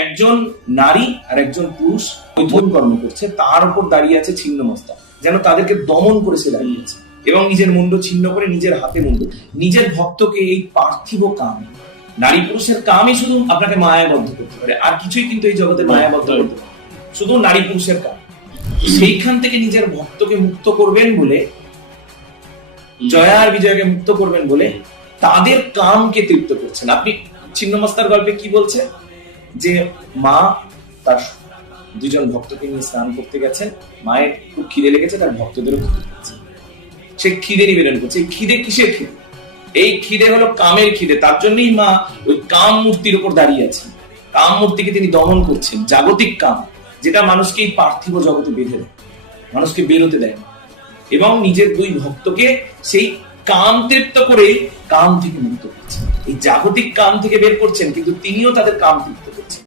একজন নারী আর একজন পুরুষ মৈথুন কর্ম করছে, তার উপর দাঁড়িয়ে আছে ছিন্নমস্তা, যেন তাদেরকে দমন করে সে দাঁড়িয়েছে এবং নিজের মুন্ড ছিন্ন করে নিজের হাতে মুন্ড, নিজের ভক্তকে এই পার্থিব কাম, নারী পুরুষের কামই শুধু আপনাকে মায়াবদ্ধ করতে পারে, আর কিছুই কিন্তু এই জগতে মায়াবদ্ধ করতে পারে, শুধু নারী পুরুষের কাম। সেইখান থেকে নিজের ভক্তকে মুক্ত করবেন বলে, জয়া আর বিজয়কে মুক্ত করবেন বলে তাদের কামকে তৃপ্ত করছেন। আপনি ছিন্নমস্তার গল্পে কি বলছে, যে মা তার দুজন ভক্তকে নিয়ে স্নান করতে গেছেন, মায়ের খুব খিদে লেগেছে, তার ভক্তদেরও খিদে লেগেছে, সে খিদে নিবেদন করছে। এই খিদে কিসের খিদে? এই খিদে হলো কামের খিদে। তার জন্যই মা ওই কাম মূর্তির উপর দাঁড়িয়ে আছেন, কাম মূর্তিকে তিনি দমন করছেন, জাগতিক কাম, যেটা মানুষকে এই পার্থিব জগতে বেঁধে দেয়, মানুষকে বেরোতে দেয় না, এবং নিজের দুই ভক্তকে সেই কাম তৃপ্ত করে কাম থেকে মুক্ত করছেন, এই জাগতিক কাম থেকে বের করছেন, কিন্তু তিনিও তাদের কাম তৃপ্ত